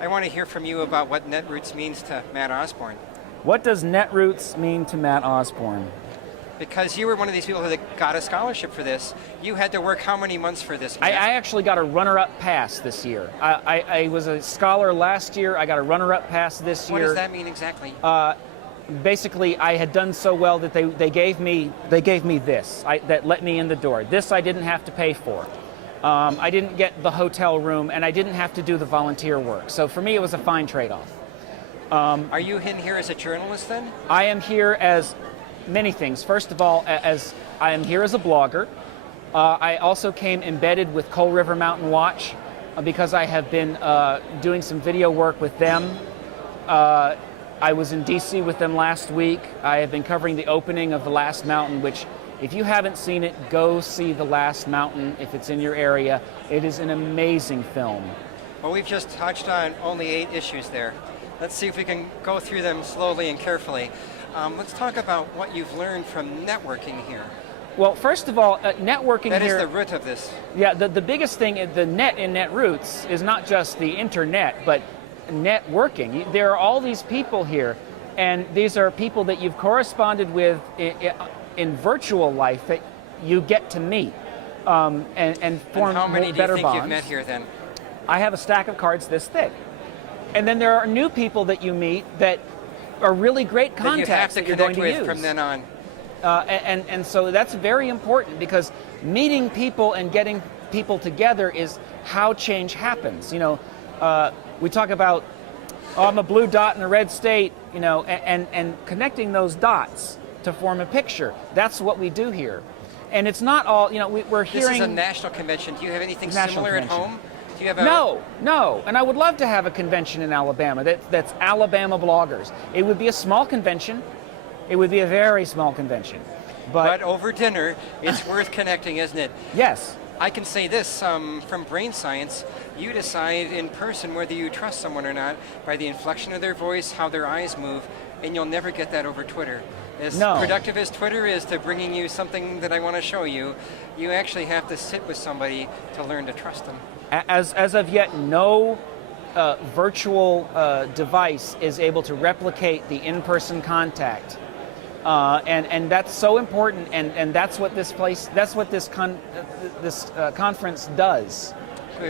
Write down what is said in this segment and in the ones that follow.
I want to hear from you about what Netroots means to Matt Osborne. What does Netroots mean to Matt Osborne? Because you were one of these people that got a scholarship for this. You had to work how many months for this? I actually got a runner-up pass this year. I was a scholar last year. I got a runner-up pass this year. What does that mean exactly? Basically, I had done so well that they gave me this that let me in the door. This I didn't have to pay for. I didn't get the hotel room, and I didn't have to do the volunteer work. So for me, it was a fine trade-off. Are you in here as a journalist then? I am here as many things. First of all, as I am here as a blogger. I also came embedded with Coal River Mountain Watch because I have been doing some video work with them. I was in DC with them last week. I have been covering the opening of The Last Mountain, which, if you haven't seen it, go see The Last Mountain if it's in your area. It is an amazing film. Well, we've just touched on only 8 issues there. Let's see if we can go through them slowly and carefully. Let's talk about what you've learned from networking here. Well, first of all, networking That here... is the root of this. Yeah, the biggest thing, the net in Netroots is not just the internet, but networking. There are all these people here, and these are people that you've corresponded with in virtual life that you get to meet and form better bonds. And how many do you think you've met here then? I have a stack of cards this thick. And then there are new people that you meet that are really great contacts that you're going to use. That you have to connect with from then on. And so that's very important, because meeting people and getting people together is how change happens. You know, we talk about, oh, I'm a blue dot in a red state, you know, and connecting those dots to form a picture. That's what we do here. And it's not all, you know, we're hearing... This is a national convention. Do you have anything similar at home? Do you have a... No. And I would love to have a convention in Alabama that's Alabama bloggers. It would be a small convention. It would be a very small convention. But over dinner, it's worth connecting, isn't it? Yes. I can say this, from brain science, you decide in person whether you trust someone or not by the inflection of their voice, how their eyes move, and you'll never get that over Twitter. As productive as Twitter is to bringing you something that I want to show you, you actually have to sit with somebody to learn to trust them. As of yet, no virtual device is able to replicate the in-person contact. And that's so important, and that's what this conference does.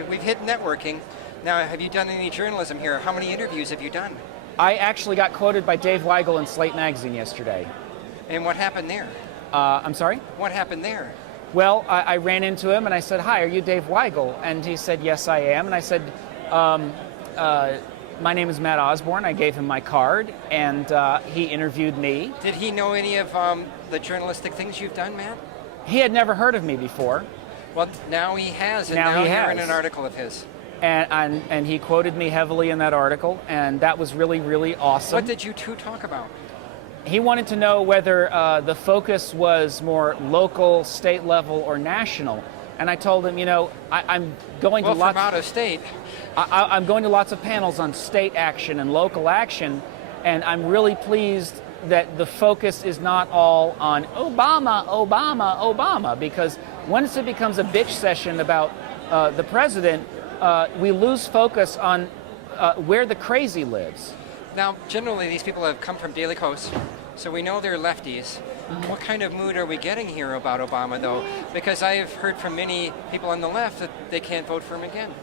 We've hit networking. Now, have you done any journalism here? How many interviews have you done? I actually got quoted by Dave Weigel in Slate magazine yesterday. And what happened there? I'm sorry? What happened there? Well, I ran into him and I said, "Hi, are you Dave Weigel?" And he said, "Yes, I am." And I said, "My name is Matt Osborne." I gave him my card, and he interviewed me. Did he know any of the journalistic things you've done, Matt? He had never heard of me before. Well, now he has, and now you're in an article of his. And he quoted me heavily in that article, and that was really, really awesome. What did you two talk about? He wanted to know whether the focus was more local, state level, or national. And I told him, you know, I'm going to lots... Well, from out of state. I'm going to lots of panels on state action and local action, and I'm really pleased that the focus is not all on Obama, Obama, Obama, because once it becomes a bitch session about the president, we lose focus on where the crazy lives. Now, generally, these people have come from Daily Kos, so we know they're lefties. What kind of mood are we getting here about Obama, though? Because I've heard from many people on the left that they can't vote for him again.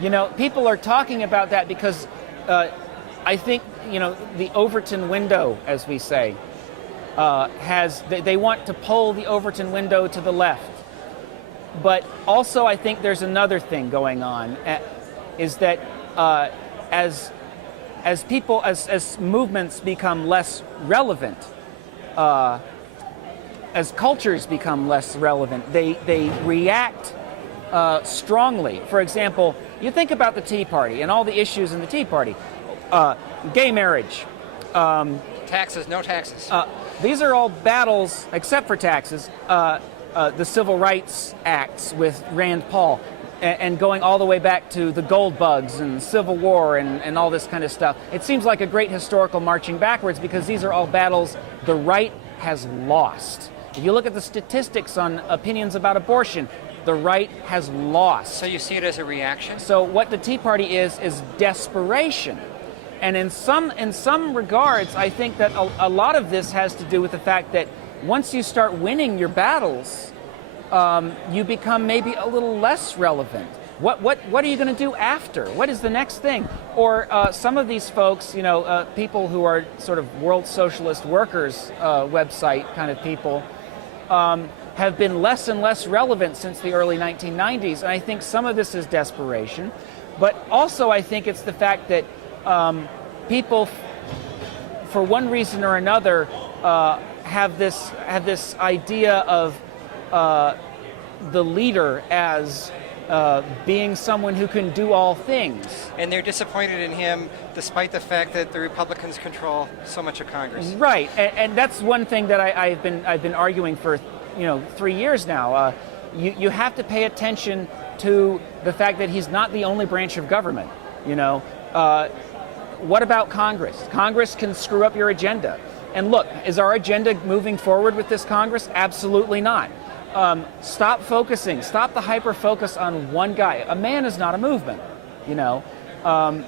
You know, people are talking about that because I think, you know, the Overton window, as we say, they want to pull the Overton window to the left. But also, I think there's another thing going on, is that as movements become less relevant, as cultures become less relevant, they react strongly. For example, you think about the Tea Party and all the issues in the Tea Party. Gay marriage. Taxes, no taxes. These are all battles, except for taxes, the Civil Rights Acts with Rand Paul, and going all the way back to the gold bugs and Civil War and all this kind of stuff. It seems like a great historical marching backwards, because these are all battles the right has lost. If you look at the statistics on opinions about abortion, The right has lost. So you see it as a reaction? So what the Tea Party is desperation. And in some regards, I think that a lot of this has to do with the fact that once you start winning your battles, you become maybe a little less relevant. What are you going to do after? What is the next thing? Or some of these folks, people who are sort of World Socialist Workers website kind of people, have been less and less relevant since the early 1990s. And I think some of this is desperation. But also I think it's the fact that people, for one reason or another, have this idea of the leader as being someone who can do all things. And they're disappointed in him despite the fact that the Republicans control so much of Congress. Right, and that's one thing that I've been arguing for 3 years now. You have to pay attention to the fact that he's not the only branch of government. What about Congress? Congress can screw up your agenda. And look, is our agenda moving forward with this Congress? Absolutely not. Stop the hyper-focus on one guy. A man is not a movement, and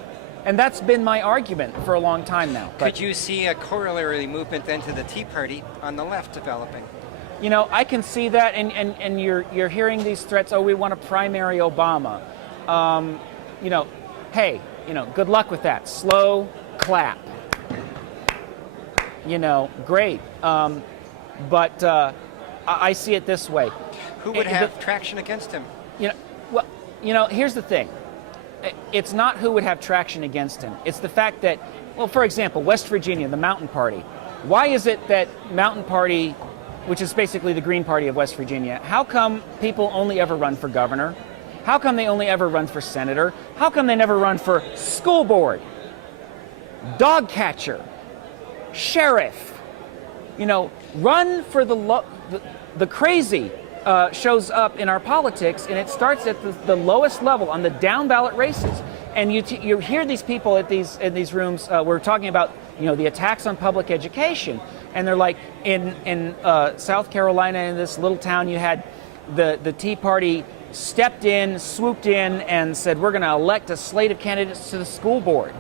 that's been my argument for a long time now. Could you see a corollary movement then to the Tea Party on the left developing? I can see that, and you're hearing these threats, we want to primary Obama. Hey, good luck with that. Slow clap. Great. But I see it this way. Who would have traction against him? Here's the thing. It's not who would have traction against him. It's the fact that, for example, West Virginia, the Mountain Party. Why is it that Mountain Party, which is basically the Green Party of West Virginia, how come people only ever run for governor? How come they only ever run for senator? How come they never run for school board, dog catcher, sheriff? Run for the crazy shows up in our politics, and it starts at the lowest level on the down ballot races. And you hear these people at these rooms. We're talking about the attacks on public education, and they're like in South Carolina, in this little town, you had the Tea Party swooped in, and said, we're going to elect a slate of candidates to the school board.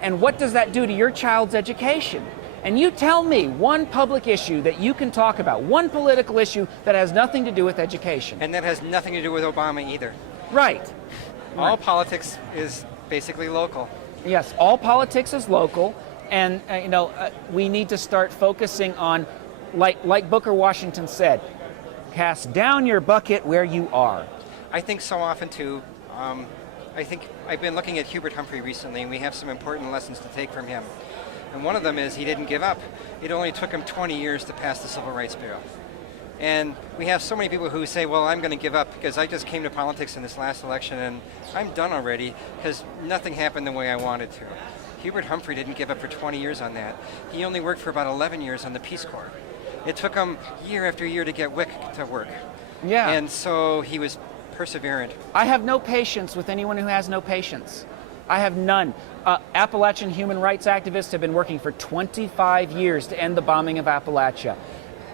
And what does that do to your child's education? And you tell me one public issue that you can talk about, one political issue that has nothing to do with education. And that has nothing to do with Obama either. Right. All politics is basically local. Yes, all politics is local, and we need to start focusing on, like Booker Washington said, cast down your bucket where you are. I think so often too. I think I've been looking at Hubert Humphrey recently, and we have some important lessons to take from him. And one of them is he didn't give up. It only took him 20 years to pass the Civil Rights Bill. And we have so many people who say, well, I'm going to give up because I just came to politics in this last election and I'm done already because nothing happened the way I wanted to. Hubert Humphrey didn't give up for 20 years on that. He only worked for about 11 years on the Peace Corps. It took him year after year to get WIC to work. Yeah. And so he was perseverant. I have no patience with anyone who has no patience. I have none. Appalachian human rights activists have been working for 25 years to end the bombing of Appalachia.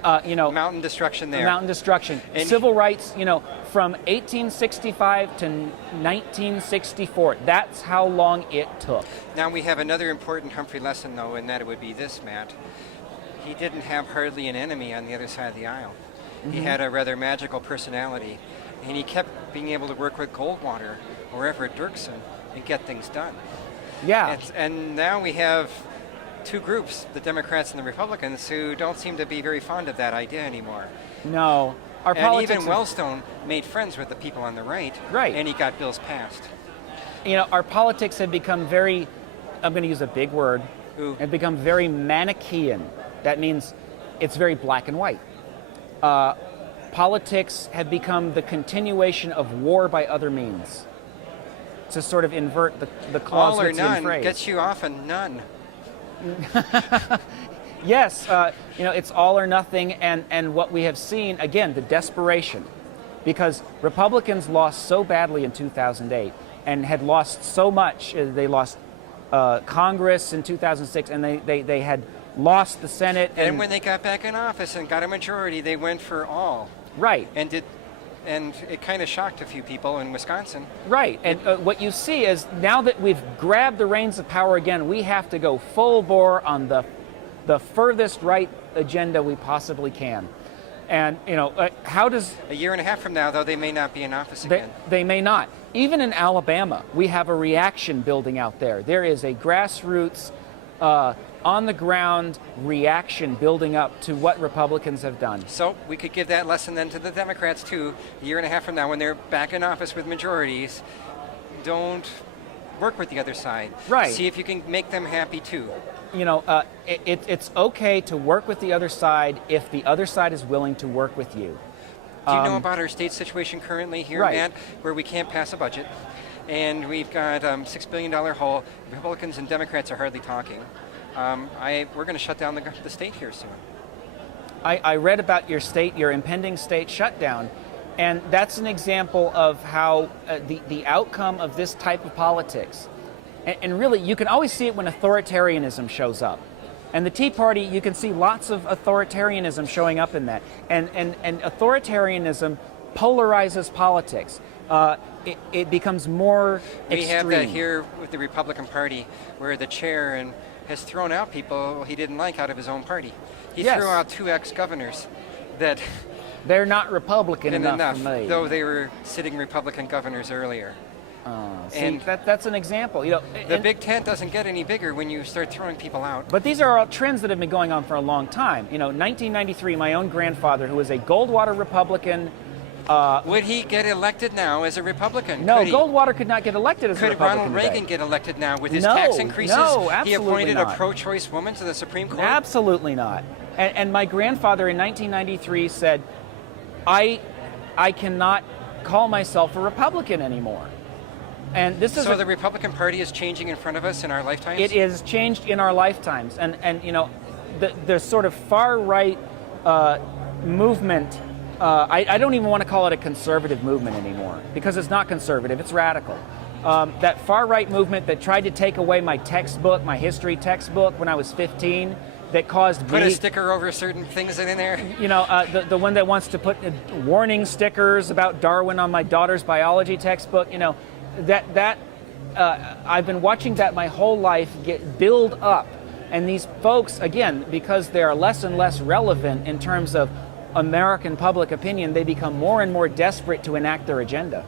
Mountain destruction there. Mountain destruction. And civil rights, from 1865 to 1964. That's how long it took. Now we have another important Humphrey lesson, though, and that it would be this, Matt. He didn't have hardly an enemy on the other side of the aisle. Mm-hmm. He had a rather magical personality, and he kept being able to work with Goldwater or Everett Dirksen and get things done. Yeah. And now we have two groups, the Democrats and the Republicans, who don't seem to be very fond of that idea anymore. No. And even Wellstone made friends with the people on the right. Right. And he got bills passed. Our politics have become very, I'm going to use a big word, have become very Manichaean. That means it's very black and white. Politics have become the continuation of war by other means, to sort of invert the Clausewitzian phrase. All or none gets you often none. Yes, it's all or nothing, and what we have seen, again, the desperation, because Republicans lost so badly in 2008 and had lost so much. They lost Congress in 2006, and they had lost the Senate. And when they got back in office and got a majority, they went for all. Right. And and it kind of shocked a few people in Wisconsin. Right, and what you see is now that we've grabbed the reins of power again, we have to go full bore on the furthest right agenda we possibly can. And, how does... A year and a half from now, though, they may not be in office again. They may not. Even in Alabama, we have a reaction building out there. There is a grassroots, on-the-ground reaction building up to what Republicans have done. So we could give that lesson then to the Democrats, too. A year and a half from now, when they're back in office with majorities, don't work with the other side. Right. See if you can make them happy, too. It's okay to work with the other side if the other side is willing to work with you. Do you know about our state situation currently here, right. Matt, where we can't pass a budget, and we've got $6 billion hole. Republicans and Democrats are hardly talking. We're going to shut down the state here soon. I read about your impending state shutdown, and that's an example of how the outcome of this type of politics. And really, you can always see it when authoritarianism shows up. And the Tea Party, you can see lots of authoritarianism showing up in that. And authoritarianism polarizes politics. It becomes more extreme. We have that here with the Republican Party, where the chair has thrown out people he didn't like out of his own party. He threw out 2 ex-governors that... They're not Republican enough for me. Though they were sitting Republican governors earlier. And that's an example. The big tent doesn't get any bigger when you start throwing people out. But these are all trends that have been going on for a long time. 1993, my own grandfather, who was a Goldwater Republican. Would he get elected now as a Republican? No, Goldwater could not get elected as a Republican. Could Ronald Reagan get elected now with his No, tax increases? no, absolutely He appointed not. a pro-choice woman to the Supreme Court? Absolutely not. And my grandfather in 1993 said, I cannot call myself a Republican anymore. And this is so the Republican Party is changing in front of us in our lifetimes? It is changed in our lifetimes. And the sort of far right movement, I don't even want to call it a conservative movement anymore, because it's not conservative, it's radical. That far right movement that tried to take away my textbook, my history textbook when I was 15, that caused Put a sticker over certain things in there? The one that wants to put warning stickers about Darwin on my daughter's biology textbook, I've been watching that my whole life build up. And these folks, again, because they are less and less relevant in terms of American public opinion, they become more and more desperate to enact their agenda.